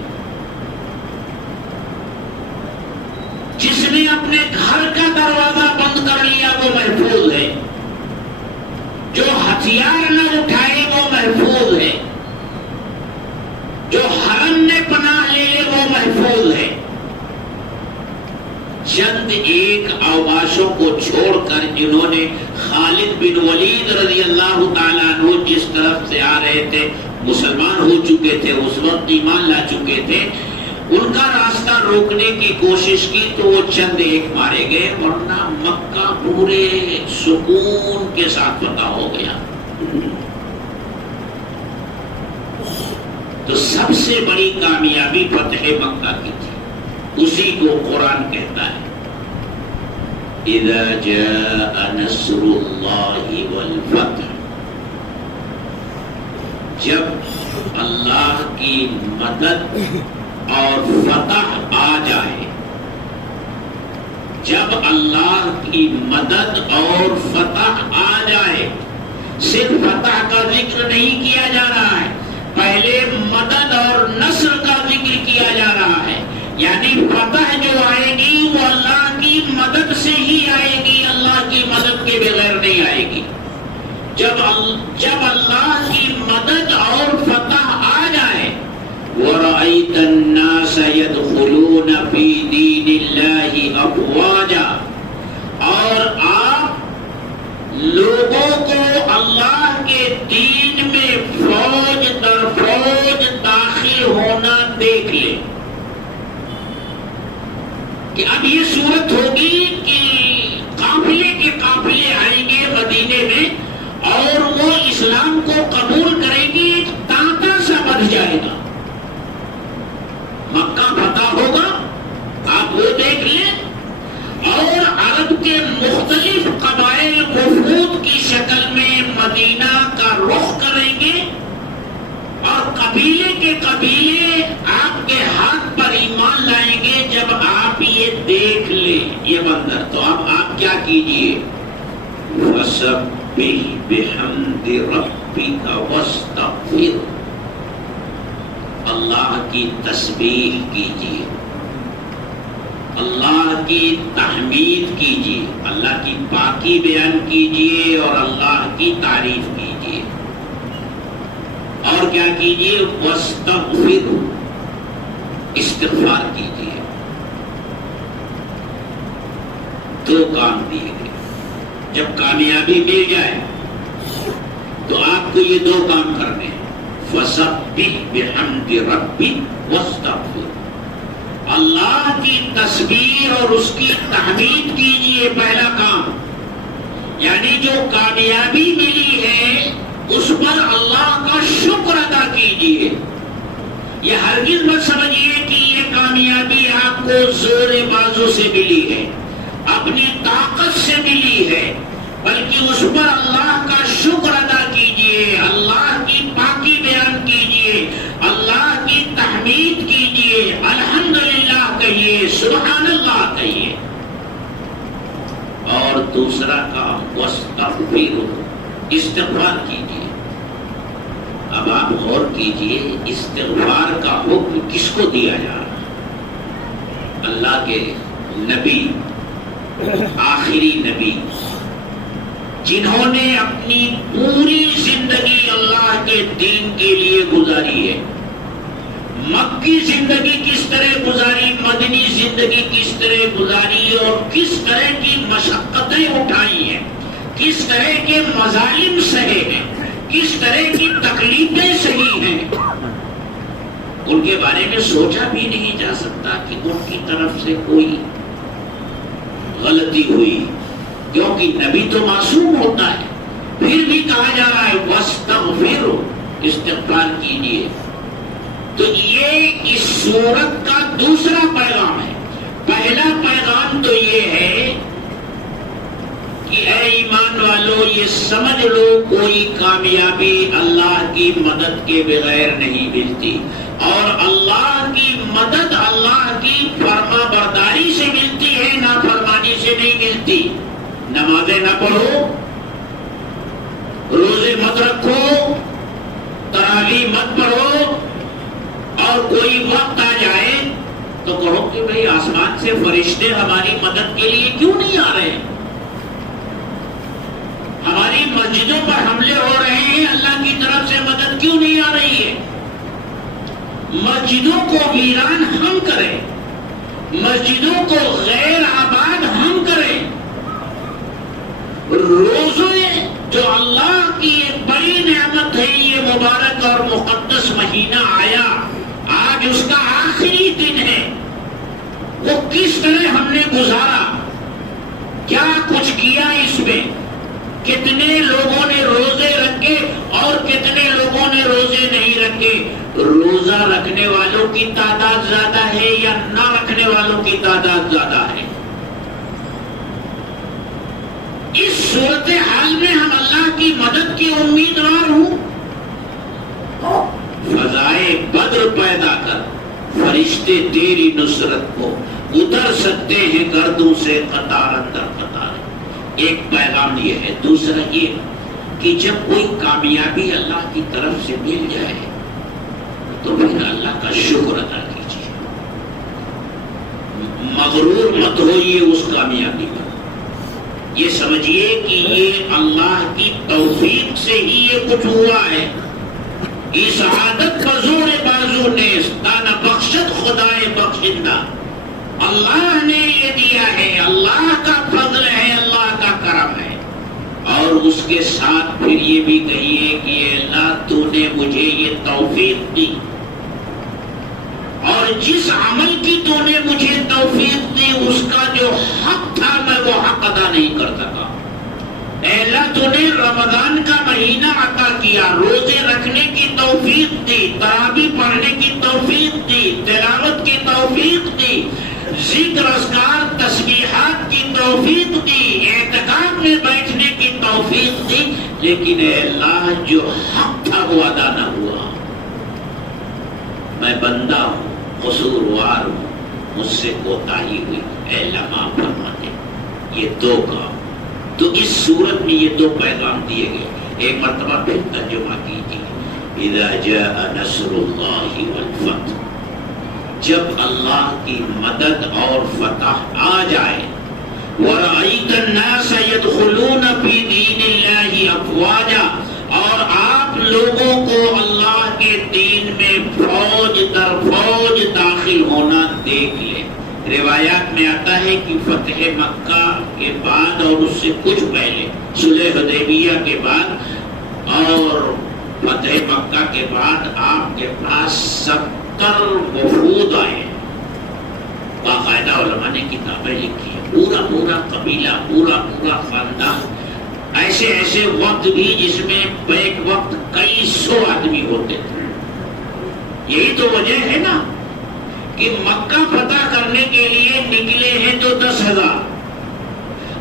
جس نے اپنے گھر کا دروازہ بند کر لیا وہ محفوظ ہے، جو ہتھیار نہ اٹھائے وہ محفوظ ہے، جو حرم میں پناہ لے لے وہ محفوظ ہے. چند ایک اوباشوں کو چھوڑ کر جنہوں نے خالد بن ولید رضی اللہ تعالیٰ عنہ جس طرف سے آ رہے تھے، مسلمان ہو چکے تھے، اس وقت ایمان لا چکے تھے، ان کا راستہ روکنے کی کوشش کی تو وہ چند ایک مارے گئے، ورنہ مکہ پورے سکون کے ساتھ فتح ہو گیا. تو سب سے بڑی کامیابی فتح مکہ کی تھی، اسی کو قرآن کہتا ہے. اذا جاء نصر اللہ والفتح، جب اللہ کی مدد اور فتح آ جائے، جب اللہ کی مدد اور فتح آ جائے. صرف فتح کا ذکر نہیں کیا جا رہا ہے، پہلے مدد اور نصر کا ذکر کیا جا رہا ہے. یعنی فتح جو آئے گی وہ اللہ کی مدد سے ہی آئے گی، اللہ کی مدد کے بغیر نہیں آئے گی. جب اللہ کی مدد اور فتح آ جائے، وَرَأَيْتَ النَّاسَ يَدْخُلُونَ فِي دِينِ اللَّهِ أَفْوَاجًا، اور آپ لوگوں کو اللہ کے دین میں فوج در فوج داخل ہونا دیکھ لیں. کہ اب یہ صورت ہوگی کہ قافلے کے قافلے آئیں گے مدینے میں اور وہ اسلام کو قبول کریں گے، ایک تانتا سا بن جائے گا. مکہ فتح ہوگا، آپ وہ دیکھ لیں، اور عرب کے مختلف قبائل وفود کی شکل میں مدینہ کا رخ کریں گے، اور قبیلے کے قبیلے آپ کے ہاتھ پر ایمان لائیں گے جب آپ یہ دیکھ لیں یہ منظر. تو اب آپ کیا کیجئے، فَسَبِّحْ بِحَمْدِ رَبِّكَ وَاسْتَغْفِرْ، اللہ کی تسبیح کیجئے، اللہ کی تحمید کیجئے، اللہ کی پاکی بیان کیجئے اور اللہ کی تعریف کیجئے. اور کیا کیجئے، وَاسْتَغْفِرْ، استغفار کیجئے. دو کام دیے گئے. جب کامیابی مل جائے تو آپ کو یہ دو کام کرنے ہیں، فَسَبِّحْ بِحَمْدِ رَبِّكَ وَاسْتَغْفِرْ، اللہ کی تسبیح اور اس کی تحمید کیجئے. پہلا کام، یعنی جو کامیابی ملی ہے اس پر اللہ کا شکر ادا کیجئے. یہ ہرگز مت سمجھیے کہ یہ کامیابی آپ کو زور بازو سے ملی ہے، اپنی طاقت سے ملی ہے، بلکہ اس پر اللہ کا شکر ادا کیجئے، اللہ کی پاکی بیان کیجئے، اللہ کی تحمید کیجئے، الحمدللہ کہیے، سبحان اللہ کہیے. اور دوسرا کام، واستغفروا، استغفار کیجئے. اب آپ غور کیجئے، استغفار کا حکم کس کو دیا جا رہا ہے؟ اللہ کے نبی، آخری نبی، جنہوں نے اپنی پوری زندگی اللہ کے دین کے لیے گزاری ہے. مکی زندگی کس طرح گزاری، مدنی زندگی کس طرح گزاری، اور کس طرح کی مشقتیں اٹھائی ہیں، کس طرح کے مظالم سہے ہیں، کس طرح کی تکلیفیں سہی ہیں، ان کے بارے میں سوچا بھی نہیں جا سکتا کہ ان کی طرف سے کوئی غلطی ہوئی، کیونکہ نبی تو معصوم ہوتا ہے. پھر بھی کہا جا رہا ہے واستغفروا، استغفار کیجئے. تو یہ اس سورت کا دوسرا پیغام ہے. پہلا پیغام تو یہ ہے کہ اے ایمان والو، یہ سمجھ لو کوئی کامیابی اللہ کی مدد کے بغیر نہیں ملتی، اور اللہ کی مدد اللہ کی فرما برداری سے ملتی ہے، نافرمانی سے نہیں ملتی. نمازیں نہ پڑھو، روزے مت رکھو، تراویح مت پڑھو، اور کوئی وقت آ جائے تو کہو کہ بھئی آسمان سے فرشتے ہماری مدد کے لیے کیوں نہیں آ رہے، ہماری مسجدوں پر حملے ہو رہے ہیں، اللہ کی طرف سے مدد کیوں نہیں آ رہی ہے. مسجدوں کو ویران ہم کریں، مسجدوں کو غیر آباد ہم کریں. روزے جو اللہ کی ایک بڑی نعمت ہے، یہ مبارک اور مقدس مہینہ آیا، آج اس کا آخری دن ہے، وہ کس طرح ہم نے گزارا، کیا کچھ کیا اس میں، کتنے لوگوں نے روزے رکھے اور کتنے لوگوں نے روزے نہیں رکھے. روزہ رکھنے والوں کی تعداد زیادہ ہے یا نہ رکھنے والوں کی تعداد زیادہ ہے؟ اس صورتحال میں ہم اللہ کی مدد کے امیدوار ہوں. فضائے بدر پیدا کر فرشتے تیری نصرت کو اتر سکتے ہیں گردوں سے قطار اندر قطار. ایک پیغام یہ ہے. دوسرا یہ کہ جب کوئی کامیابی اللہ کی طرف سے مل جائے تو پھر اللہ کا شکر ادا کیجیے. مغرور مت ہوئیے اس کامیابی میں. یہ سمجھیے کہ یہ اللہ کی توفیق سے ہی یہ کچھ ہوا ہے. اس عادت پر زور بازو نیز دانا بخشت خدائے بخشندہ. اللہ نے یہ دیا ہے, اللہ کا فضل ہے, اللہ کا کرم ہے. اور اس کے ساتھ پھر یہ بھی کہیے کہ اللہ تو نے مجھے یہ توفیق دی, اور جس عمل کی تو نے مجھے توفیق دی اس کا جو حق تھا میں وہ حق ادا نہیں کر سکا. اے اللہ تو نے رمضان کا مہینہ عطا کیا, روزے رکھنے کی توفیق دی, تراویح پڑھنے کی توفیق دی, تلاوت کی توفیق دی, ذکر اذکار تسبیحات کی توفیق دی, اعتکاف میں بیٹھنے کی توفیق دی, لیکن اے اللہ جو حق تھا وہ ادا نہ ہوا. میں بندہ ہوں, قصوروار ہوں, مجھ سے کوتاہی ہوئی, اے اللہ معاف فرما دے. یہ دو کام. تو اس صورت میں یہ دو پیغام دیے گئے. ایک مرتبہ پھر ترجمہ کیجیے. اذا جاء نصر اللہ والفتح, جب اللہ کی مدد اور فتح آ جائے. وَرَأَيْتَ النَّاسَ يَدْخُلُونَ فِي دِينِ اللَّهِ أَفْوَاجًا, اور آپ لوگوں کو اللہ کے دین میں فوج در فوج داخل ہونا دیکھ لیں. روایات میں آتا ہے کہ فتح مکہ کے بعد اور اس سے کچھ پہلے, صلح حدیبیہ کے بعد اور فتح مکہ کے بعد آپ کے پاس 70 وفود آئے. باقاعدہ علماء نے کتابیں لکھی ہیں. پورا پورا قبیلہ, پورا پورا خاندان. ایسے ایسے وقت بھی جس میں ایک وقت کئی 100 آدمی ہوتے تھے. یہی تو وجہ ہے نا کہ مکہ فتح کرنے کے لیے نکلے ہیں تو 10,000,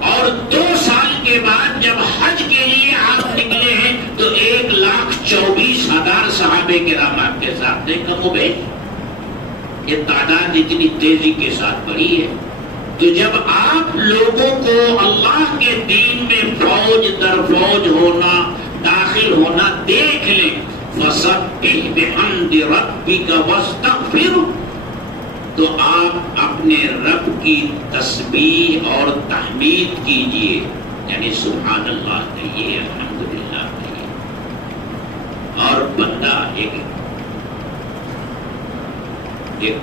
اور 2 سال کے بعد جب حج کے لیے آپ نکلے ہیں تو 1,24,000 صحابہ کرام آپ کے ساتھ تھے. کم و بیش یہ تعداد اتنی تیزی کے ساتھ بڑھی ہے. تو جب آپ لوگوں کو اللہ کے دین میں فوج در فوج ہونا, داخل ہونا دیکھ لیں, فَسَبِّحْ بِحَمْدِ رَبِّكَ وَاسْتَغْفِرْهُ, تو آپ اپنے رب کی تسبیح اور تحمید کیجئے, یعنی سبحان اللہ کہیے, الحمدللہ کہیے. اور بندہ ایک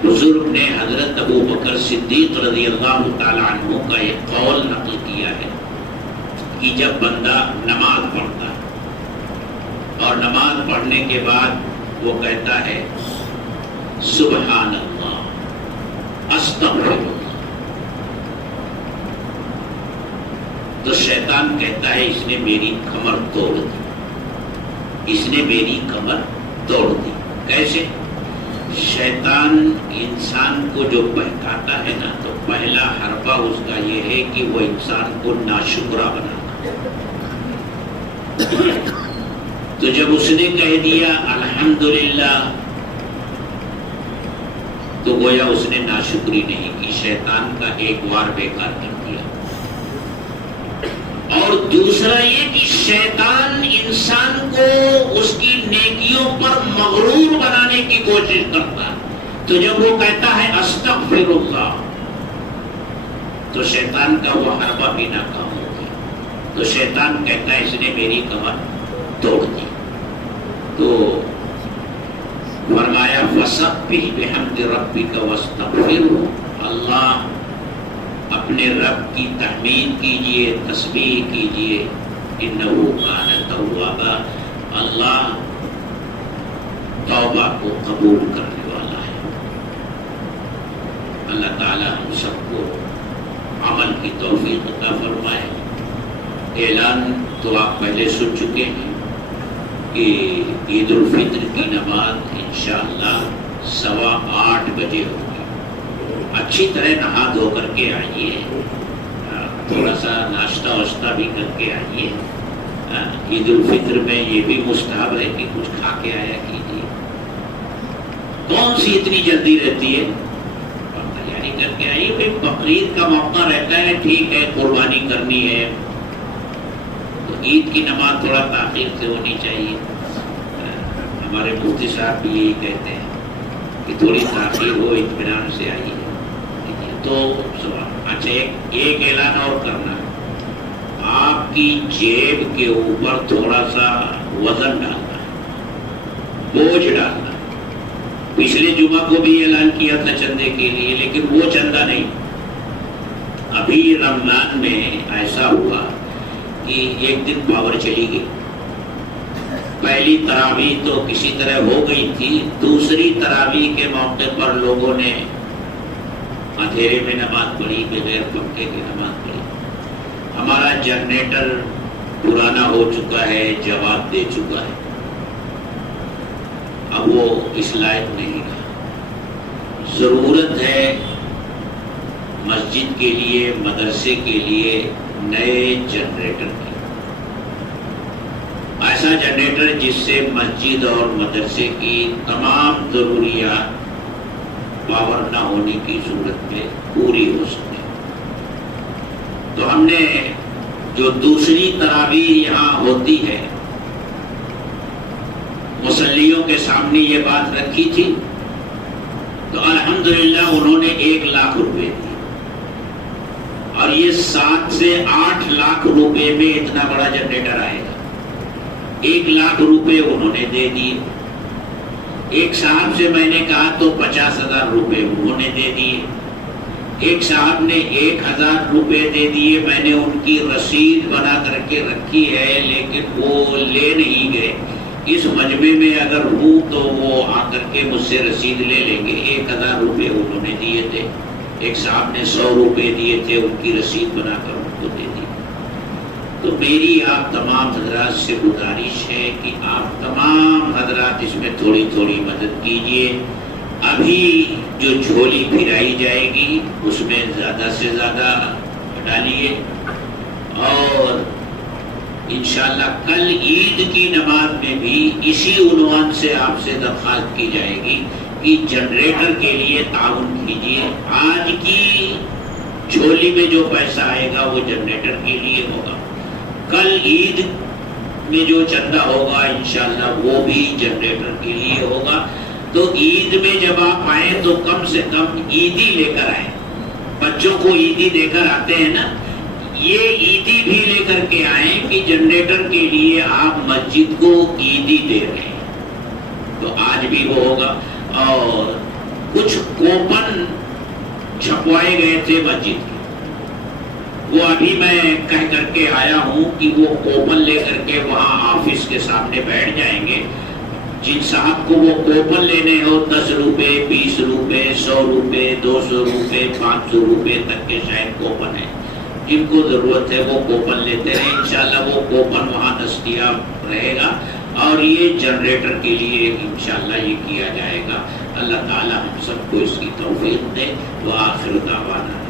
بزرگ نے حضرت ابو بکر صدیق رضی اللہ تعالی عنہ کا ایک قول نقل کیا ہے کہ جب بندہ نماز پڑھتا ہے اور نماز پڑھنے کے بعد وہ کہتا ہے سبحان اللہ, استغفر اللہ, تو شیطان کہتا ہے اس نے میری کمر توڑ دی, اس نے میری کمر توڑ دی. کیسے؟ شیطان انسان کو جو بہکاتا ہے نا, تو پہلا حربہ اس کا یہ ہے کہ وہ انسان کو ناشکرا بناتا. تو جب اس نے کہہ دیا الحمدللہ, تو گویا اس نے ناشکری نہیں کی, شیطان کا ایک وار بیکار کر دیا. اور دوسرا یہ کہ شیطان انسان کو اس کی نیکیوں پر مغرور بنانے کی کوشش کرتا ہے. تو جب وہ کہتا ہے استغفر اللہ, تو شیطان کا وہ حربہ بھی ناکام ہو گیا. تو شیطان کہتا ہے اس نے میری کمر توڑ دی. تو فرمایا فَسَبِّحْ بِحَمْدِ رَبِّكَ وَاسْتَغْفِرْهُ, اللہ اپنے رب کی تحمید کیجئے, تسبیح کیجئے, اِنَّهُ كَانَ تَوَّابًا, اللہ توبہ کو قبول کرنے والا ہے. اللہ تعالی ہم سب کو عمل کی توفیق عطا فرمائے. اعلان تو آپ پہلے سن چکے ہیں کہ عید الفطر کی نماز انشاءاللہ 8:15 بجے ہوگی. اچھی طرح نہا دھو کر کے آئیے, تھوڑا سا ناشتہ واشتہ بھی کر کے آئیے. عید الفطر میں یہ بھی مستحب ہے کہ کچھ کھا کے آیا کیجیے. کون سی اتنی جلدی رہتی ہے؟ تیاری کر کے آئیے. بھائی بقرعید کا موقع رہتا ہے، ٹھیک ہے، قربانی کرنی ہے تو عید کی نماز تھوڑا تاخیر سے ہونی چاہیے. ہمارے مفتی صاحب بھی یہی کہتے ہیں کہ تھوڑی تاخیر ہو، اطمینان سے آئیے. تو اچھا ایک اعلان اور کرنا ہے. آپ کی جیب کے اوپر تھوڑا سا وزن ڈالنا ہے، بوجھ ڈالنا ہے. پچھلے جمعہ کو بھی اعلان کیا تھا چندے کے لیے، لیکن وہ چندہ نہیں. ابھی رمضان میں ایسا ہوا کہ ایک دن پاور چلی گئی. پہلی تراویح تو کسی طرح ہو گئی تھی، دوسری تراویح کے موقع پر لوگوں نے اندھیرے میں نماز پڑھی، بغیر پنکھے کی نماز پڑھی. ہمارا جنریٹر پرانا ہو چکا ہے، جواب دے چکا ہے، اب وہ اس لائق نہیں رہا. ضرورت ہے مسجد کے لیے، مدرسے کے لیے نئے جنریٹر کی. ایسا جنریٹر جس سے مسجد اور مدرسے کی تمام ضروریات پاور نہ ہونے کی صورت میں پوری ہو سکے. تو ہم نے جو دوسری تراویح یہاں ہوتی ہے، مصلیوں کے سامنے یہ بات رکھی تھی، تو الحمدللہ انہوں نے 1 لاکھ روپے دی. اور یہ 7 سے 8 لاکھ روپے میں اتنا بڑا جنریٹر آئے گا. 1 لاکھ روپے انہوں نے دے دیے. ایک صاحب سے میں نے کہا تو 50,000 روپے انہوں نے دے دیے. ایک صاحب نے 1,000 روپے دے دیے. میں نے ان کی رسید بنا کر کے رکھی ہے، لیکن وہ لے نہیں گئے. اس مجمع میں اگر ہوں تو وہ آ کر کے مجھ سے رسید لے لیں گے. 1,000 روپے انہوں نے دیے تھے. ایک صاحب نے 100 روپے دیے تھے، ان کی رسید بنا کر ان کو دے دی. تو میری آپ تمام حضرات سے گزارش ہے کہ آپ تمام حضرات اس میں تھوڑی تھوڑی مدد کیجیے. ابھی جو جھولی پھرائی جائے گی اس میں زیادہ سے زیادہ ڈالیے. اور انشاءاللہ کل عید کی نماز میں بھی اسی عنوان سے آپ سے درخواست کی جائے گی کہ جنریٹر کے لیے تعاون کیجیے. آج کی جھولی میں جو پیسہ آئے گا وہ جنریٹر کے لیے ہوگا. کل عید میں جو چندہ ہوگا انشاءاللہ وہ بھی جنریٹر کے لیے ہوگا. تو عید میں جب آپ آئیں تو کم سے کم عیدی لے کر آئیں. بچوں کو عیدی دے کر آتے ہیں نا، یہ عیدی بھی لے کر کے آئیں کہ جنریٹر کے لیے آپ مسجد کو عیدی دے رہے ہیں. تو آج بھی وہ ہوگا. اور کچھ کوپن چھپوائے گئے تھے مسجد کے، وہ ابھی میں کہہ کر کے آیا ہوں کہ وہ کوپن لے کر کے وہاں آفس کے سامنے بیٹھ جائیں گے. جن صاحب کو وہ کوپن لینے ہو 10 روپے 20 روپے 100 روپے 200 روپے 500 روپے تک کے شاید کوپن ہیں، جن کو ضرورت ہے وہ کوپن لیتے ہیں. انشاءاللہ وہ کوپن وہاں دستیاب رہے گا. اور یہ جنریٹر کے لیے انشاءاللہ یہ کیا جائے گا. اللہ تعالی ہم سب کو اس کی توفیق دے. وآخر دعوانا